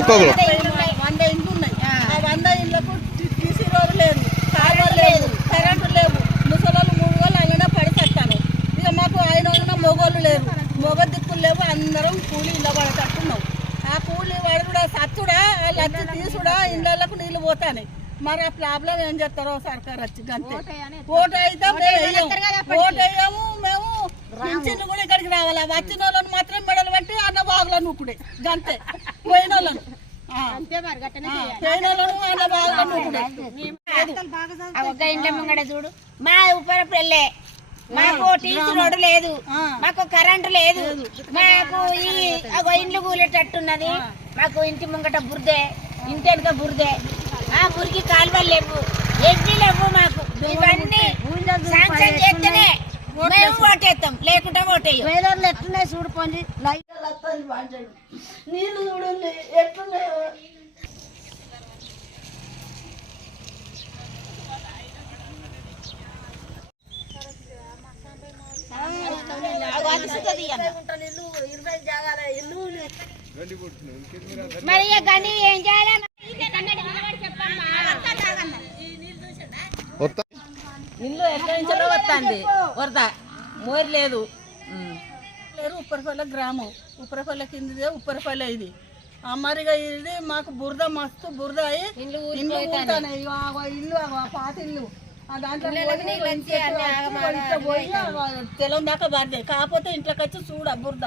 ఒక్కొక్కరు వంద ఇండ్లు ఉన్నాయి. ఆ వంద ఇండ్లకు తీసి రోజు లేదు. కాలువ లేదు. కరెంటు లేవు. ముసలోళ్ళు మూడు వాళ్ళు అలానే పడి చస్తాను ఇక మాకు ఆయన ఉన్న మొగోళ్ళు లేరు. మొగ దిక్కులు లేవు. అందరం కూలి పడతట్టున్నాం ఆ కూలి పడుడా సచ్చుడా వాళ్ళు వచ్చి తీసుడా? ఇళ్ళకు నీళ్ళు పోతాయి మరి ఆ ప్రాబ్లం ఏం చేస్తారో సర్కార్ వచ్చి గంతే. ఓటు అయితే. ఓటు వేయము. మేము పింఛన్లు కూడా ఇక్కడికి రావాలి? వచ్చిన వాళ్ళని మాత్రం మెడలు పెట్టి అన్న బాగులను నూకుడే గంతే. పోయిన వాళ్ళను ఒక ఇంట్లో ముంగడ చూడు. మా ఉపర పెళ్ళే. మాకు టీసీ రోడ్డు లేదు. మాకు కరెంటు లేదు. మాకు ఈ ఒక ఇండ్లు కూలేటట్టున్నది. మాకు ఇంటి ముంగట బురదే. ఇంటి వెనుక బురదే. ఆ బురికి కాలువలు లేవు. మేము ఓటేస్తాం లేకుంటే ఓటేయం. వేలర్లు ఎట్లున్నాయి చూడు వస్తుంది బాంచడు నీళ్ళు చూడండి ఎట్లున్నాయో. మరి ఇక గండి ఏం చేయాలి వస్తా ఇల్లు ఎక్కడి నుంచో వస్తుంది వరద. మోరు లేదు. లేరు ఉప్పరపల్లి గ్రామం. ఉప్పరపల్లి కిందిదే ఉప్పరపల్లి ఇది. ఆ మరిగా ఇది మాకు బురద మస్తు బురద అయి ఇల్లు ఇల్లు పాత ఇల్లు. దాంట్లో పోయి తెలం దాకా పడ్డాయి కాకపోతే ఇంట్లోకి వచ్చి చూడ బురద.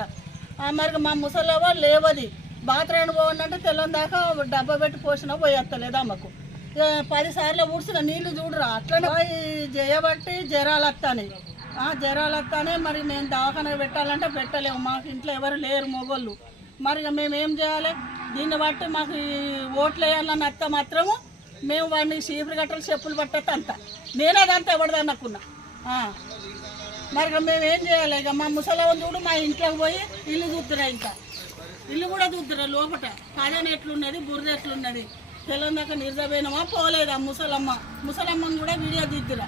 ఆ మరి మా ముసలివా లేవది. బాత్రూమ్ పోవాలంటే తెల్లం దాకా డబ్బా పెట్టి పోసినా పోయేస్తలేదు అమ్మకు ఇక పది సార్లు ఊడ్చిన నీళ్ళు చూడరా. అట్లనే చేయబట్టి జ్వరాలు వస్తాయి జ్వరాలు వస్తానే మరి మేము దవాఖాన పెట్టాలంటే పెట్టలేము. మాకు ఇంట్లో ఎవరు లేరు మొగోళ్ళు. మరి ఇక మేము ఏం చేయాలి? దీన్ని బట్టి మాకు ఓట్లు వేయాలని అత్త మాత్రము మేము వాడిని చీపురు గట్టలు చెప్పులు పట్టేది అంత. నేనే దాంతో ఎవరిదన్నకున్నా ఆ. మరి ఇక మేము ఏం చేయాలి? ఇక మా ముసలవని చూడు మా ఇంట్లోకి పోయి ఇల్లు చూద్దురా ఇంకా. ఇల్లు కూడా చూద్దురా లోపట. కాదని ఎట్లున్నది? బురద ఎట్లున్నది? తెలంగాణ నిర్జపోయినామా పోలేదా ముసలమ్మ? ముసలమ్మని కూడా వీడియో దిద్దురా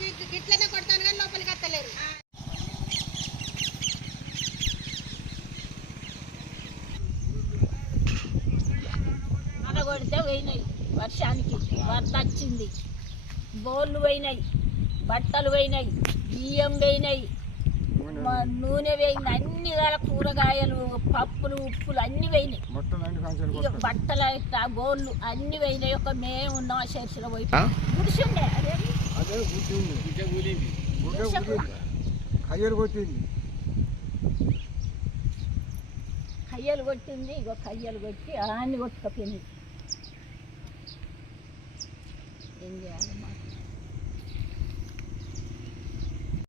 గిట్లనే కొడతాను కానీ లోపలికి వస్తలేరు అలా కొడితే పోయినాయి. వర్షానికి వరద వచ్చింది. బోర్లు పోయినాయి. బట్టలు పోయినాయి. బియ్యం పోయినాయి. నూనె పోయింది. అన్ని గల కూరగాయలు పప్పులు ఉప్పులు అన్ని పోయినాయి. ఇక బట్టలు బోర్లు అన్ని పోయినాయి. ఒక మేము ఉన్నాం ఆ చర్చిలో పోయి గుడిసుండే అదే కూర్చుంది. కయ్యలు కొట్టింది. కయ్యలు కొట్టింది ఇగో కయ్యలు కొట్టి అన్ని కొట్టుకపోయింది. ఏం చేయాలి మాకు?